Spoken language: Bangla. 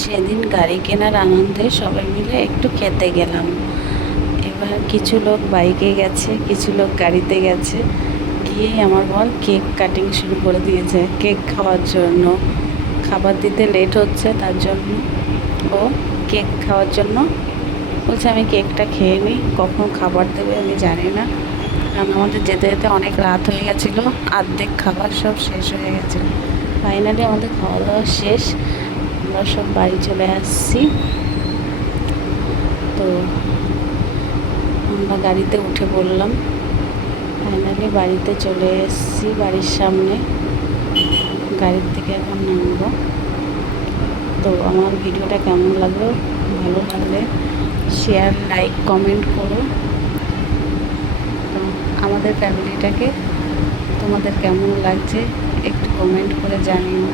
সেদিন গাড়ি কেনার আনন্দে সবাই মিলে একটু খেতে গেলাম। এবার কিছু লোক বাইকে গেছে, কিছু লোক গাড়িতে গেছে। গিয়েই আমার বর কেক কাটিং শুরু করে দিয়েছে কেক খাওয়ার জন্য। খাবার দিতে লেট হচ্ছে, তার জন্য ও কেক খাওয়ার জন্য বলছে আমি কেকটা খেয়ে নিই, কখন খাবার দেবে আমি জানি না। কারণ আমাদের যেতে যেতে অনেক রাত হয়ে গেছিলো, অর্ধেক খাবার সব শেষ হয়ে গেছিলো। ফাইনালি আমাদের খাওয়া দাওয়া শেষ, আমরা সব বাড়ি চলে আসছি। তো আমরা গাড়িতে উঠে পড়লাম, ফাইনালি বাড়িতে চলে এসেছি। বাড়ির সামনে গাড়ির থেকে এখন নামবো। তো আমার ভিডিওটা কেমন লাগলো, ভালো লাগলে শেয়ার, লাইক, কমেন্ট করো। তো আমাদের ফ্যামিলিটাকে তোমাদের কেমন লাগছে একটু কমেন্ট করে জানিও।